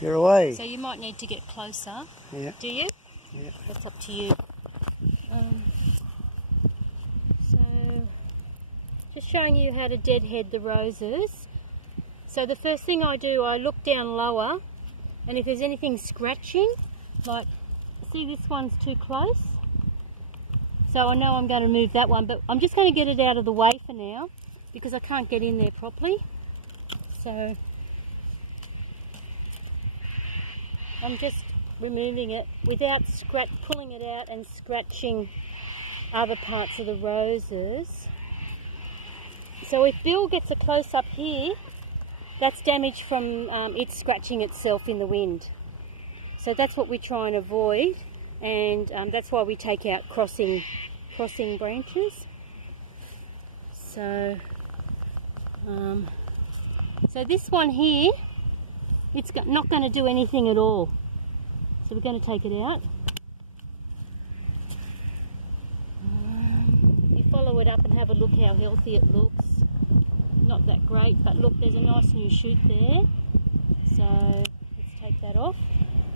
You're away. So you might need to get closer. Yeah. Do you? Yeah. That's up to you. So, just showing you how to deadhead the roses. So the first thing I do, I look down lower, and if there's anything scratching, like, see this one's too close? So I know I'm going to move that one, but I'm just going to get it out of the way for now, because I can't get in there properly. So I'm just removing it without pulling it out and scratching other parts of the roses. So if Bill gets a close-up here, that's damage from it scratching itself in the wind. So that's what we try and avoid, and that's why we take out crossing branches. So, so this one here, it's not going to do anything at all. So we're going to take it out. You follow it up and have a look how healthy it looks. Not that great, but look, there's a nice new shoot there. So let's take that off.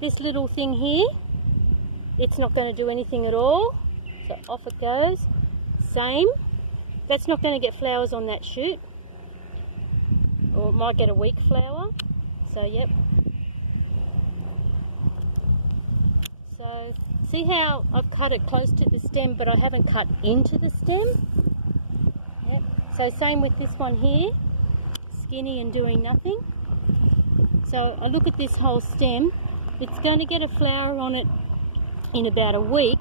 This little thing here, it's not going to do anything at all. So off it goes. Same. That's not going to get flowers on that shoot. Or it might get a weak flower. So yep. So see how I've cut it close to the stem, but I haven't cut into the stem? Yep. So same with this one here. Skinny and doing nothing. So I look at this whole stem. It's going to get a flower on it in about a week,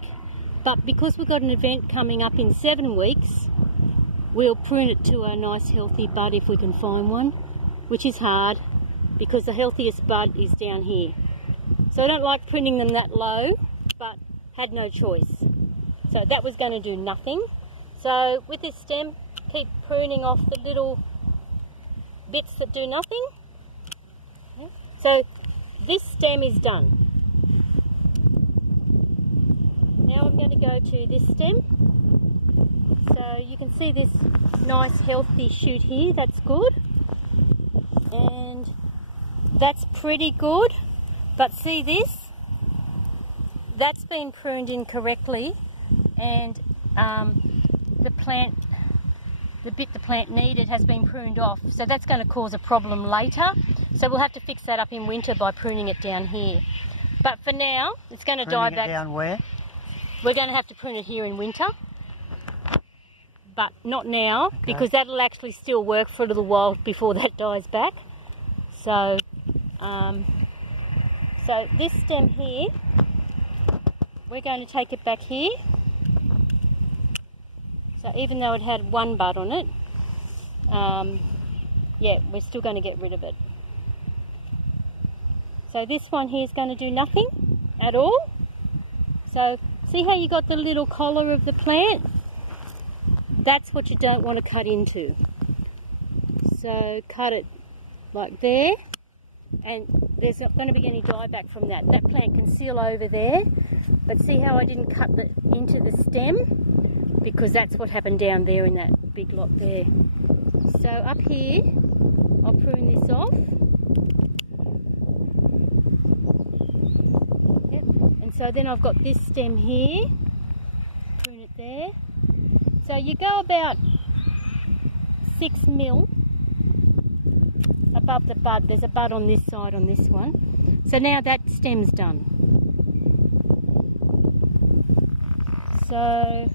but because we've got an event coming up in 7 weeks, we'll prune it to a nice healthy bud if we can find one, which is hard because the healthiest bud is down here. So I don't like pruning them that low, but had no choice. So that was going to do nothing. So with this stem, keep pruning off the little bits that do nothing. Okay. So this stem is done. Now I'm going to go to this stem. So you can see this nice healthy shoot here, that's good. And that's pretty good. But see this? That's been pruned incorrectly, and the bit the plant needed has been pruned off. So that's going to cause a problem later. So we'll have to fix that up in winter by pruning it down here. But for now, it's going to die back. Down where? We're going to have to prune it here in winter. But not now, because that'll actually still work for a little while before that dies back. So, so this stem here, we're going to take it back here. So even though it had one bud on it, yeah, we're still going to get rid of it. So this one here is going to do nothing at all. So see how you got the little collar of the plant? That's what you don't want to cut into. So cut it like there, and there's not going to be any dieback from that. That plant can seal over there, but see how I didn't cut into the stem? Because that's what happened down there in that big lot there. So up here, I'll prune this off. Yep. And so then I've got this stem here, prune it there. So you go about 6 mil above the bud. There's a bud on this side on this one. So now that stem's done. So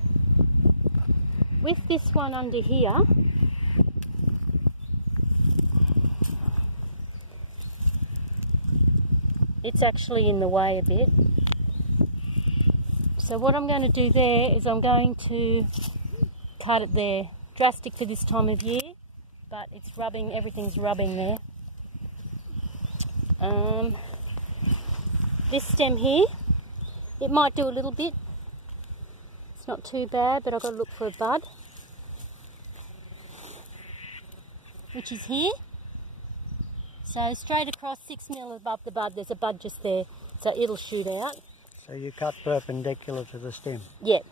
with this one under here, it's actually in the way a bit. So what I'm going to do there is I'm going to cut it there. Drastic for this time of year, but it's rubbing, everything's rubbing there. This stem here, it might do a little bit. It's not too bad, but I've got to look for a bud, which is here. So straight across 6 mil above the bud, there's a bud just there, so it'll shoot out. So you cut perpendicular to the stem? Yep,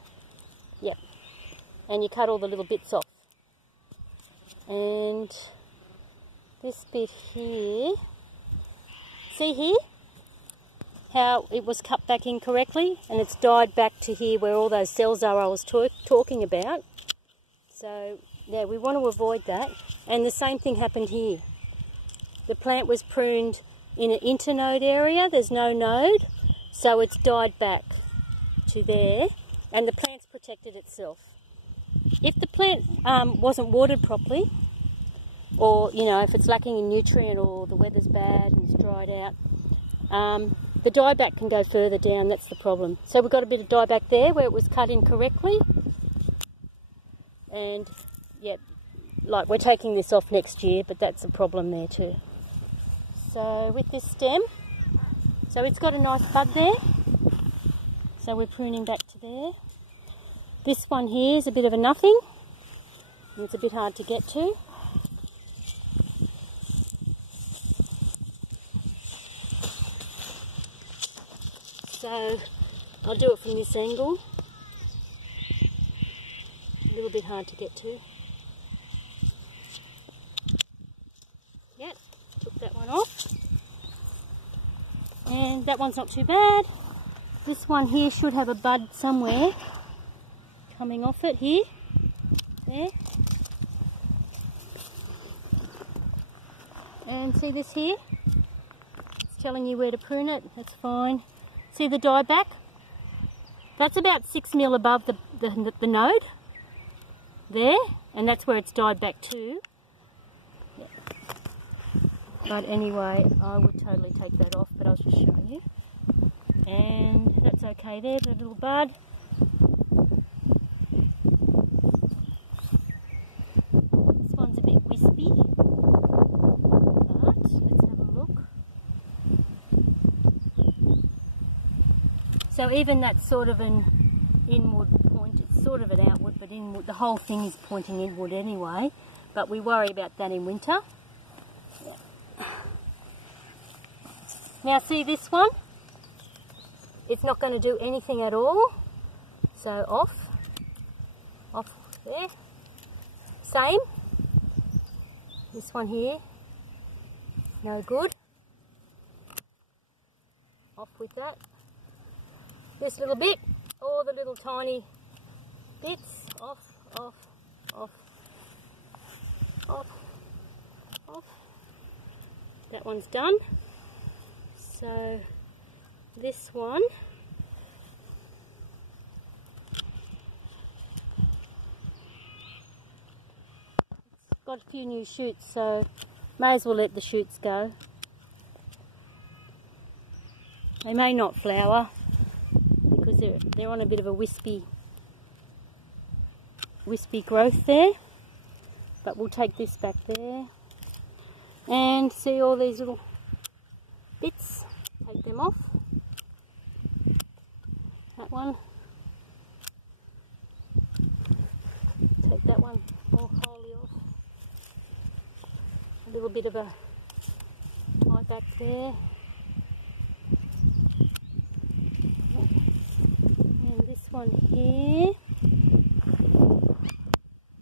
yep. And you cut all the little bits off. And this bit here, See here how it was cut back incorrectly and it's died back to here where all those cells are I was talking about. So yeah, we want to avoid that. And the same thing happened here. The plant was pruned in an internode area, there's no node, so it's died back to there and the plant's protected itself. If the plant wasn't watered properly, or you know, if it's lacking in nutrient or the weather's bad and it's dried out, the dieback can go further down, that's the problem. So we've got a bit of dieback there where it was cut incorrectly. And yeah, like we're taking this off next year, but that's a problem there too. So with this stem, so it's got a nice bud there. So we're pruning back to there. This one here is a bit of a nothing. And it's a bit hard to get to. So I'll do it from this angle. A little bit hard to get to. Yep, took that one off. And that one's not too bad. This one here should have a bud somewhere coming off it here. There. And see this here? It's telling you where to prune it, that's fine. See the dieback? That's about 6 mil above the node. There, and that's where it's died back to. Yeah. But anyway, I would totally take that off, but I was just showing you. And that's okay there, the little bud. This one's a bit wispy, but let's have a look. So even that's sort of an inward point, it's sort of an outward, but inward, the whole thing is pointing inward anyway, but we worry about that in winter. Yeah. Now see this one? It's not going to do anything at all, so off there. Same, this one here, no good, off with that. This little bit, all the little tiny bits, off, off, off, off, off. That one's done. So this one, it's got a few new shoots, so may as well let the shoots go. They may not flower because they're on a bit of a wispy growth there, but we'll take this back there and see all these little bits, take them off. That one, take that one all wholly off. A little bit of a tie back there. And this one here,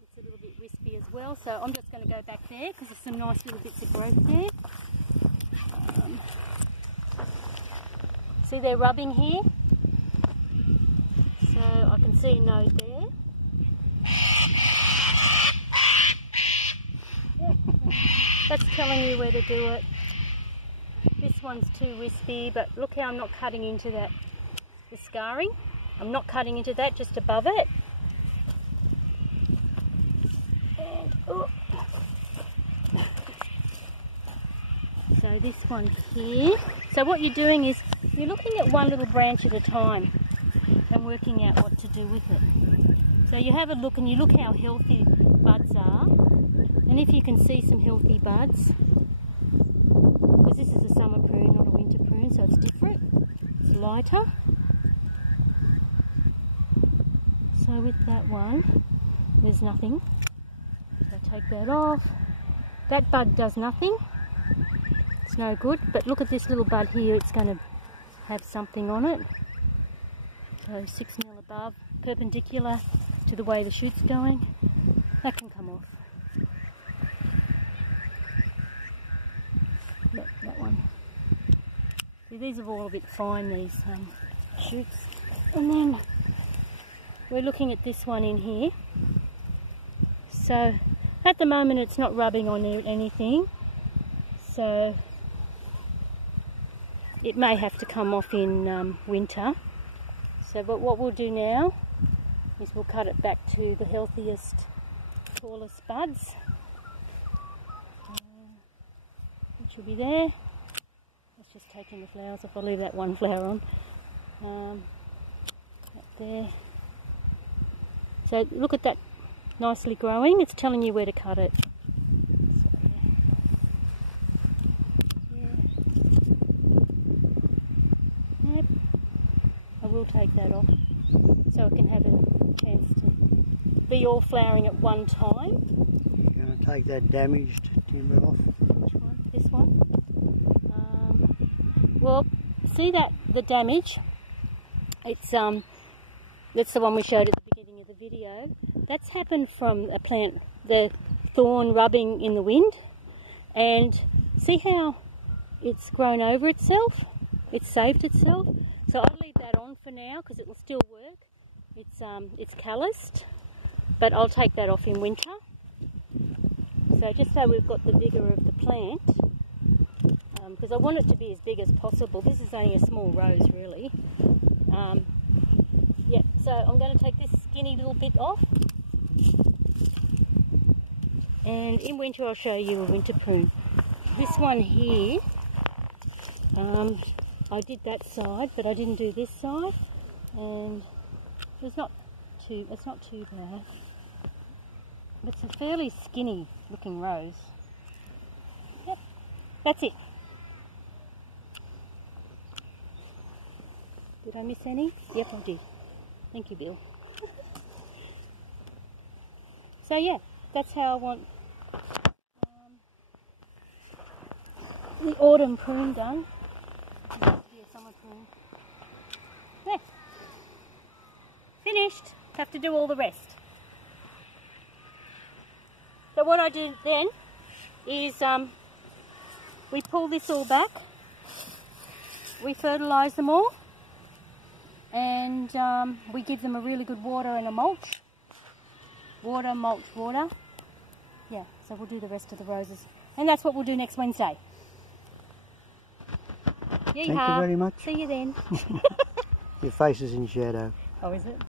it's a little bit wispy as well, so I'm just going to go back there because there's some nice little bits of growth there. See they're rubbing here? So I can see a node there. That's telling you where to do it. This one's too wispy, but look how I'm not cutting into that, the scarring. I'm not cutting into that, just above it. And, oh. So this one here. So what you're doing is you're looking at one little branch at a time and working out what to do with it. So you have a look and you look how healthy buds are, and if you can see some healthy buds, because this is a summer prune, not a winter prune, so it's different, it's lighter. So with that one, there's nothing, so take that off. That bud does nothing, it's no good, but look at this little bud here, it's going to have something on it. So 6 mil above, perpendicular to the way the shoot's going. That can come off. Look, that one. See, these are all a bit fine, these shoots. And then we're looking at this one in here. So at the moment it's not rubbing on anything, so it may have to come off in winter. So, but what we'll do now is we'll cut it back to the healthiest, tallest buds, which will be there. It's just taking the flowers off. I'll leave that one flower on. Up there. So look at that, nicely growing. It's telling you where to cut it. So, yeah. Yep. I will take that off so it can have a chance to be all flowering at one time. You're going to take that damaged timber off? Which one? This one? Well, see that, the damage? It's that's the one we showed at the beginning of the video. That's happened from a plant, the thorn rubbing in the wind, and see how it's grown over itself? It's saved itself. So I'll leave that on for now because it will still work. It's calloused, but I'll take that off in winter. So just so we've got the vigour of the plant, because I want it to be as big as possible. This is only a small rose, really. Yeah, so I'm going to take this skinny little bit off, and in winter I'll show you a winter prune. This one here, I did that side, but I didn't do this side, and it's not too bad. It's a fairly skinny looking rose. Yep, that's it. Did I miss any? Yep, I did. Thank you, Bill. So yeah, that's how I want the autumn prune done. It has to be a summer prune. There. Finished. Have to do all the rest. So what I do then is we pull this all back, we fertilise them all, and we give them a really good water and a mulch. Water, mulch, water. Yeah, so we'll do the rest of the roses. And that's what we'll do next Wednesday. Thank you very much. See you then. Your face is in shadow. Oh, is it?